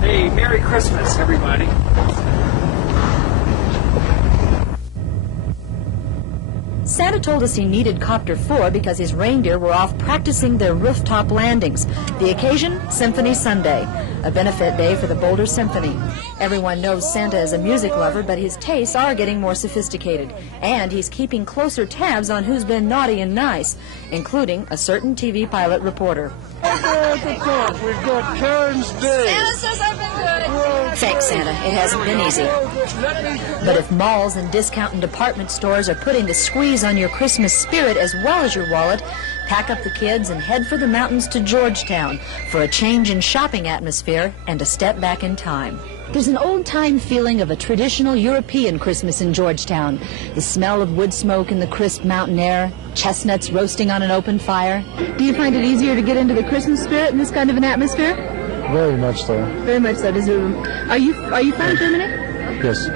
Hey, Merry Christmas, everybody. Santa told us he needed Copter 4 because his reindeer were off practicing their rooftop landings. The occasion, Symphony Sunday, a benefit day for the Boulder Symphony. Everyone knows Santa is a music lover, but his tastes are getting more sophisticated. And he's keeping closer tabs on who's been naughty and nice, including a certain TV pilot reporter. We've got Karen's Day. Santa says I've been good. Thanks, Santa. It hasn't been easy. But if malls and discount and department stores are putting the squeeze on your Christmas spirit as well as your wallet, pack up the kids and head for the mountains to Georgetown for a change in shopping atmosphere and a step back in time. There's an old-time feeling of a traditional European Christmas in Georgetown. The smell of wood smoke in the crisp mountain air, chestnuts roasting on an open fire. Do you find it easier to get into the Christmas spirit in this kind of an atmosphere? Very much so. Very much so. Are you from Germany? Yes.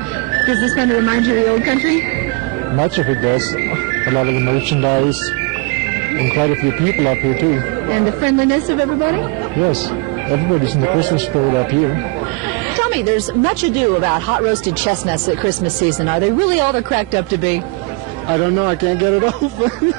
Does this kind of remind you of the old country? Much of it does. A lot of the merchandise and quite a few people up here too. And the friendliness of everybody? Yes. Everybody's in the Christmas spirit up here. Tell me, there's much ado about hot roasted chestnuts at Christmas season. Are they really all they're cracked up to be? I don't know. I can't get it open.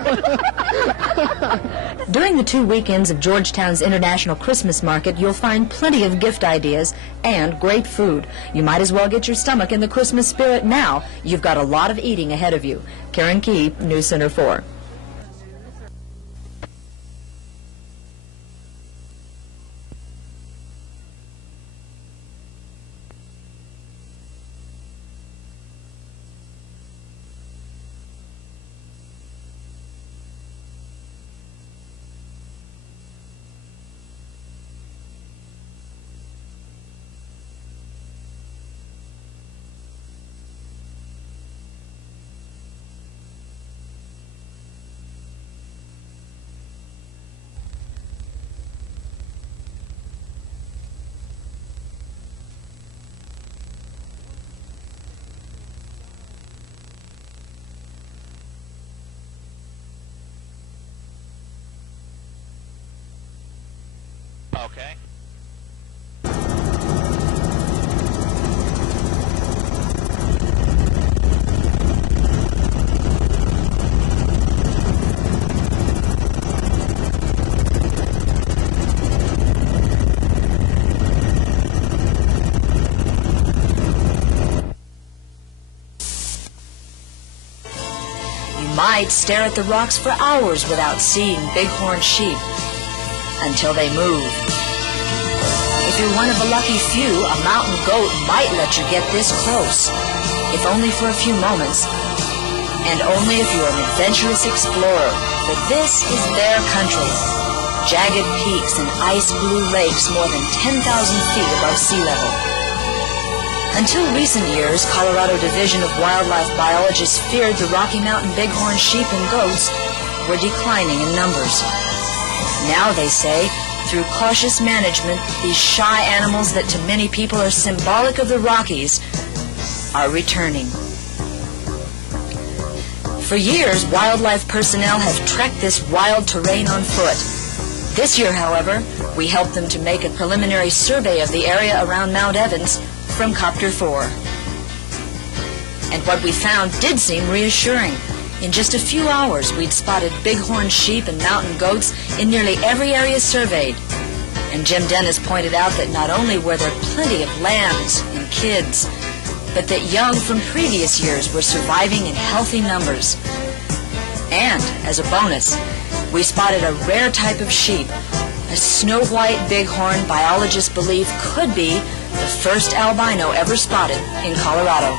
During the 2 weekends of Georgetown's International Christmas Market, you'll find plenty of gift ideas and great food. You might as well get your stomach in the Christmas spirit now. You've got a lot of eating ahead of you. Karen Key, News Center 4. Okay. You might stare at the rocks for hours without seeing bighorn sheep until they move. If you're one of the lucky few, a mountain goat might let you get this close, if only for a few moments, and only if you're an adventurous explorer, for this is their country. Jagged peaks and ice-blue lakes more than 10,000 feet above sea level. Until recent years, Colorado Division of Wildlife Biologists feared the Rocky Mountain bighorn sheep and goats were declining in numbers. Now, they say, through cautious management, these shy animals that to many people are symbolic of the Rockies are returning. For years, wildlife personnel have trekked this wild terrain on foot. This year, however, we helped them to make a preliminary survey of the area around Mount Evans from Copter 4. And what we found did seem reassuring. In just a few hours, we'd spotted bighorn sheep and mountain goats in nearly every area surveyed. And Jim Dennis pointed out that not only were there plenty of lambs and kids, but that young from previous years were surviving in healthy numbers. And, as a bonus, we spotted a rare type of sheep, a snow-white bighorn biologists believe could be the first albino ever spotted in Colorado.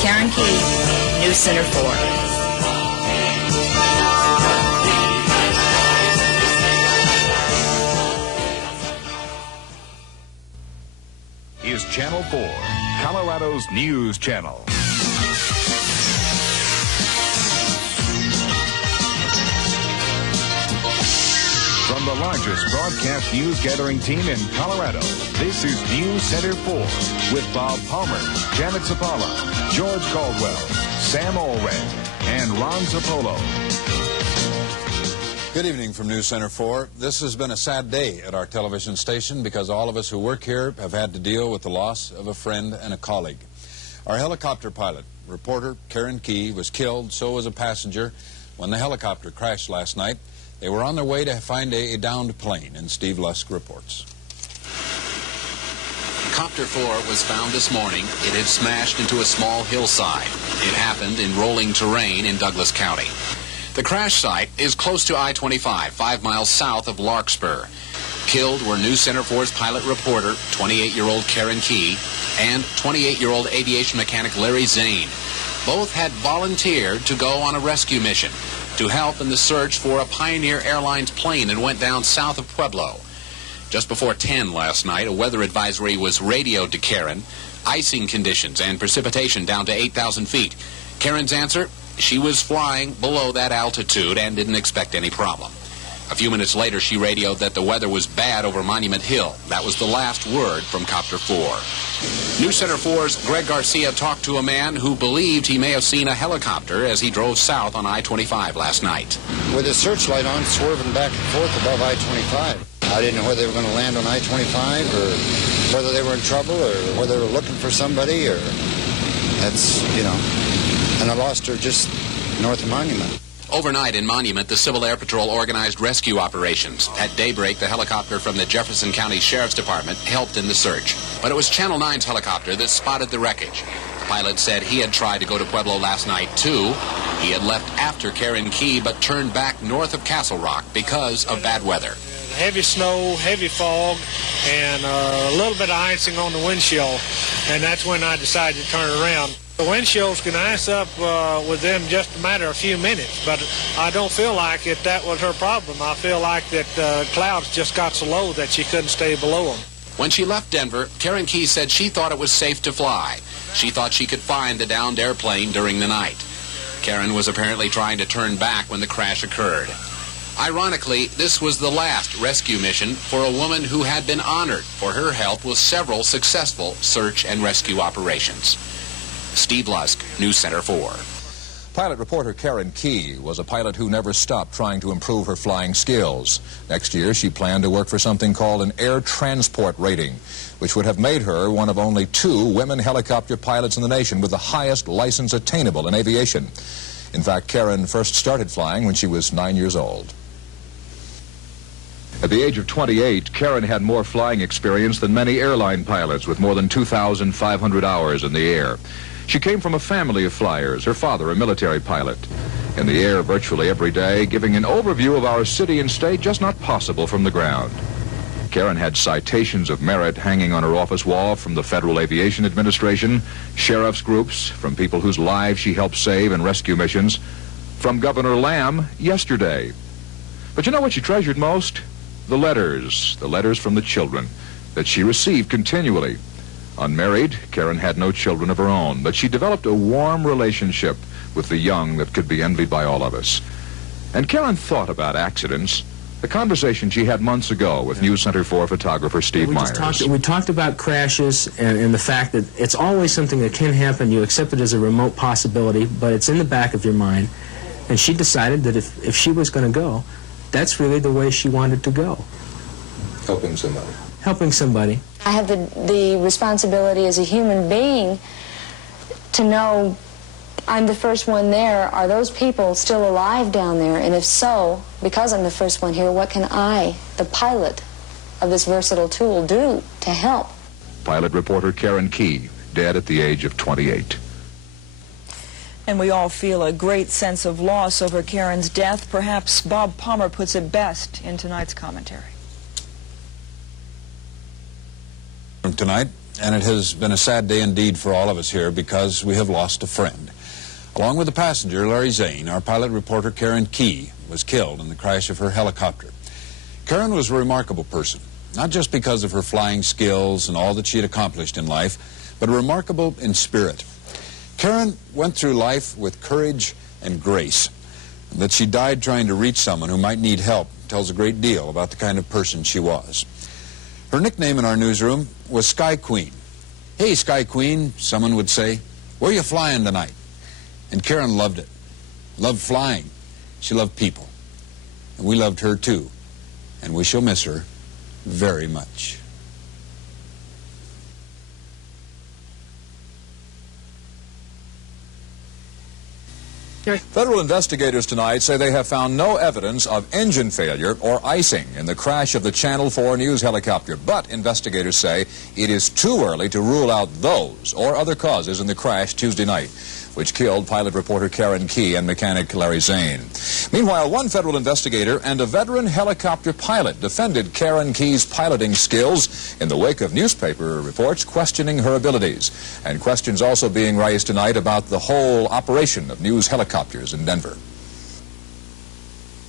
Karen Key, News Center 4. Is Channel 4, Colorado's news channel. From the largest broadcast news gathering team in Colorado, this is News Center 4 with Bob Palmer, Janet Zapala, George Caldwell, Sam Allred, and Ron Zapolo. Good evening from News Center 4. This has been a sad day at our television station because all of us who work here have had to deal with the loss of a friend and a colleague. Our helicopter pilot, reporter Karen Key, was killed, so was a passenger, when the helicopter crashed last night. They were on their way to find a downed plane, and Steve Lusk reports. Copter 4 was found this morning. It had smashed into a small hillside. It happened in rolling terrain in Douglas County. The crash site is close to I-25, 5 miles south of Larkspur. Killed were News Center 4's pilot reporter, 28-year-old Karen Key, and 28-year-old aviation mechanic Larry Zane. Both had volunteered to go on a rescue mission to help in the search for a Pioneer Airlines plane that went down south of Pueblo. Just before 10 last night, a weather advisory was radioed to Karen. Icing conditions and precipitation down to 8,000 feet. Karen's answer? She was flying below that altitude and didn't expect any problem. A few minutes later, she radioed that the weather was bad over Monument Hill. That was the last word from Copter 4. News Center 4's Greg Garcia talked to a man who believed he may have seen a helicopter as he drove south on I-25 last night. With the searchlight on, swerving back and forth above I-25. I didn't know whether they were going to land on I-25 or whether they were in trouble or whether they were looking for somebody, or that's, you know. And I lost her just north of Monument. Overnight in Monument, the Civil Air Patrol organized rescue operations. At daybreak, the helicopter from the Jefferson County Sheriff's Department helped in the search. But it was Channel 9's helicopter that spotted the wreckage. The pilot said he had tried to go to Pueblo last night, too. He had left after Karen Key, but turned back north of Castle Rock because of bad weather. Heavy snow, heavy fog, and a little bit of icing on the windshield. And that's when I decided to turn around. The windshields can ice up within just a matter of a few minutes, but I don't feel like that was her problem. I feel like that clouds just got so low that she couldn't stay below them. When she left Denver, Karen Key said she thought it was safe to fly. She thought she could find the downed airplane during the night. Karen was apparently trying to turn back when the crash occurred. Ironically, this was the last rescue mission for a woman who had been honored for her help with several successful search and rescue operations. Steve Lusk, News Center 4. Pilot reporter Karen Key was a pilot who never stopped trying to improve her flying skills. Next year, she planned to work for something called an air transport rating, which would have made her one of only 2 women helicopter pilots in the nation with the highest license attainable in aviation. In fact, Karen first started flying when she was 9 years old. At the age of 28, Karen had more flying experience than many airline pilots with more than 2,500 hours in the air. She came from a family of flyers, her father a military pilot. In the air virtually every day, giving an overview of our city and state just not possible from the ground. Karen had citations of merit hanging on her office wall from the Federal Aviation Administration, sheriff's groups, from people whose lives she helped save in rescue missions, from Governor Lamb yesterday. But you know what she treasured most? The letters from the children that she received continually. Unmarried, Karen had no children of her own, but she developed a warm relationship with the young that could be envied by all of us. And Karen thought about accidents, the conversation she had months ago with News Center 4 photographer Steve Myers. We talked about crashes and the fact that it's always something that can happen. You accept it as a remote possibility, but it's in the back of your mind. And she decided that if she was going to go, that's really the way she wanted to go. Helping somebody. Helping somebody. I have the responsibility as a human being to know I'm the first one there. Are those people still alive down there? And if so, because I'm the first one here, what can I, the pilot of this versatile tool, do to help? Pilot reporter Karen Key, dead at the age of 28. And we all feel a great sense of loss over Karen's death. Perhaps Bob Palmer puts it best in tonight's commentary. Tonight, and it has been a sad day indeed for all of us here because we have lost a friend. Along with the passenger, Larry Zane, our pilot reporter Karen Key was killed in the crash of her helicopter. Karen was a remarkable person, not just because of her flying skills and all that she had accomplished in life, but remarkable in spirit. Karen went through life with courage and grace. That she died trying to reach someone who might need help tells a great deal about the kind of person she was. Her nickname in our newsroom was Sky Queen. Hey, Sky Queen, someone would say, where are you flying tonight? And Karen loved it. Loved flying. She loved people. and we loved her too, and we shall miss her very much. Federal investigators tonight say they have found no evidence of engine failure or icing in the crash of the Channel 4 news helicopter. But investigators say it is too early to rule out those or other causes in the crash Tuesday night, which killed pilot reporter Karen Key and mechanic Larry Zane. Meanwhile, one federal investigator and a veteran helicopter pilot defended Karen Key's piloting skills in the wake of newspaper reports questioning her abilities. And questions also being raised tonight about the whole operation of news helicopters in Denver.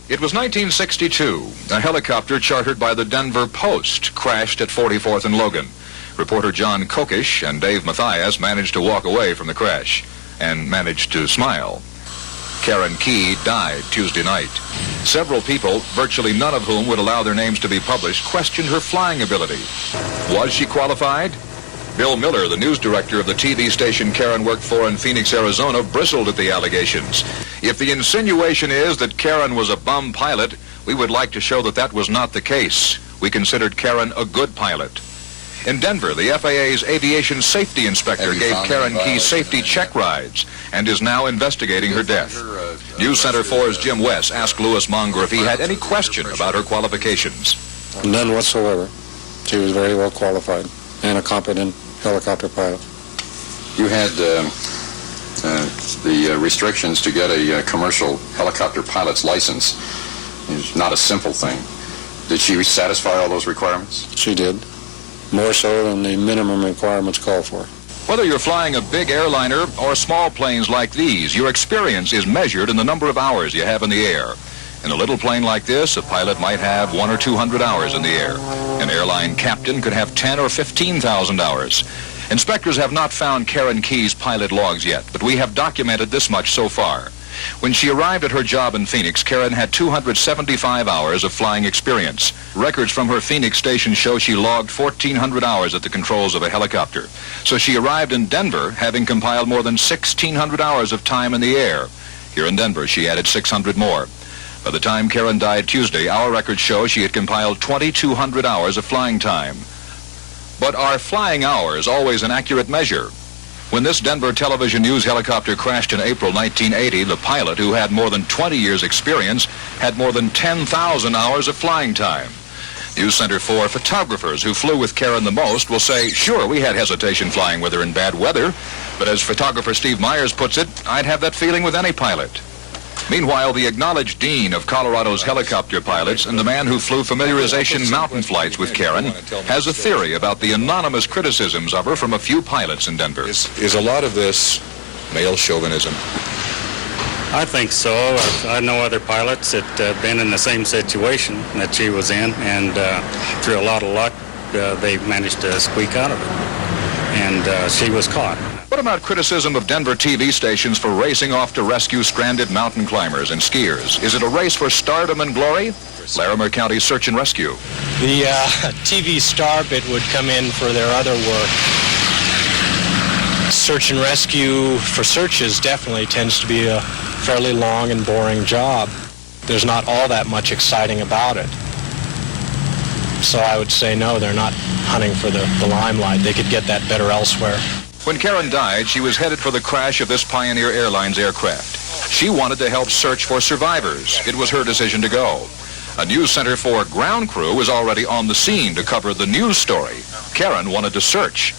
It was 1962. A helicopter chartered by the Denver Post crashed at 44th and Logan. Reporter John Kokish and Dave Mathias managed to walk away from the crash and managed to smile. Karen Key died Tuesday night. Several people, virtually none of whom would allow their names to be published, questioned her flying ability. Was she qualified? Bill Miller, the news director of the TV station Karen worked for in Phoenix, Arizona, bristled at the allegations. If the insinuation is that Karen was a bum pilot, we would like to show that that was not the case. We considered Karen a good pilot. In Denver, the FAA's aviation safety inspector gave Karen Key safety check rides and is now investigating her death. News Center 4's Jim West asked Louis Monger if he had any question about her qualifications. None whatsoever. She was very well qualified and a competent helicopter pilot. You had the restrictions to get a commercial helicopter pilot's license. It's not a simple thing. Did she satisfy all those requirements? She did. More so than the minimum requirements call for. Whether you're flying a big airliner or small planes like these, your experience is measured in the number of hours you have in the air. In a little plane like this, a pilot might have 100 or 200 hours in the air. An airline captain could have 10 or 15,000 hours. Inspectors have not found Karen Key's pilot logs yet, but we have documented this much so far. When she arrived at her job in Phoenix, Karen had 275 hours of flying experience. Records from her Phoenix station show she logged 1,400 hours at the controls of a helicopter. So she arrived in Denver having compiled more than 1,600 hours of time in the air. Here in Denver, she added 600 more. By the time Karen died Tuesday, our records show she had compiled 2,200 hours of flying time. But are flying hours always an accurate measure? When this Denver television news helicopter crashed in April 1980, the pilot, who had more than 20 years' experience, had more than 10,000 hours of flying time. News Center 4 photographers who flew with Karen the most will say, sure, we had hesitation flying with her in bad weather, but as photographer Steve Myers puts it, I'd have that feeling with any pilot. Meanwhile, the acknowledged dean of Colorado's helicopter pilots and the man who flew familiarization mountain flights with Karen has a theory about the anonymous criticisms of her from a few pilots in Denver. Is a lot of this male chauvinism? I think so. I know other pilots that have been in the same situation that she was in, and through a lot of luck, they managed to squeak out of it, and she was caught. What about criticism of Denver TV stations for racing off to rescue stranded mountain climbers and skiers? Is it a race for stardom and glory? Larimer County Search and Rescue. The TV star bit would come in for their other work. Search and rescue for searches definitely tends to be a fairly long and boring job. There's not all that much exciting about it. So I would say no, they're not hunting for the limelight. They could get that better elsewhere. When Karen died, she was headed for the crash of this Pioneer Airlines aircraft. She wanted to help search for survivors. It was her decision to go. A News Center 4 ground crew was already on the scene to cover the news story. Karen wanted to search.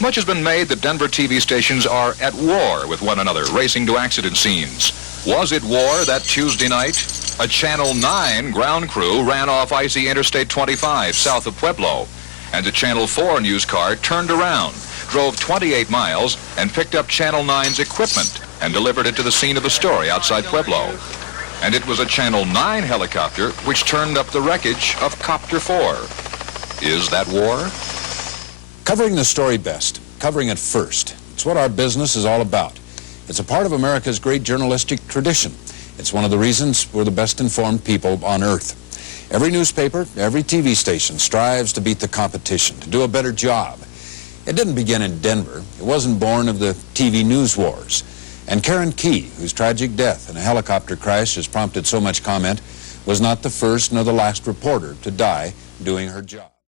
Much has been made that Denver TV stations are at war with one another, racing to accident scenes. Was it war that Tuesday night? A Channel 9 ground crew ran off icy Interstate 25 south of Pueblo, and a Channel 4 news car turned around, drove 28 miles, and picked up Channel 9's equipment and delivered it to the scene of the story outside Pueblo. And it was a Channel 9 helicopter which turned up the wreckage of Copter 4. Is that war? Covering the story best, covering it first. It's what our business is all about. It's a part of America's great journalistic tradition. It's one of the reasons we're the best informed people on earth. Every newspaper, every TV station strives to beat the competition, to do a better job. It didn't begin in Denver. It wasn't born of the TV news wars. And Karen Key, whose tragic death in a helicopter crash has prompted so much comment, was not the first nor the last reporter to die doing her job.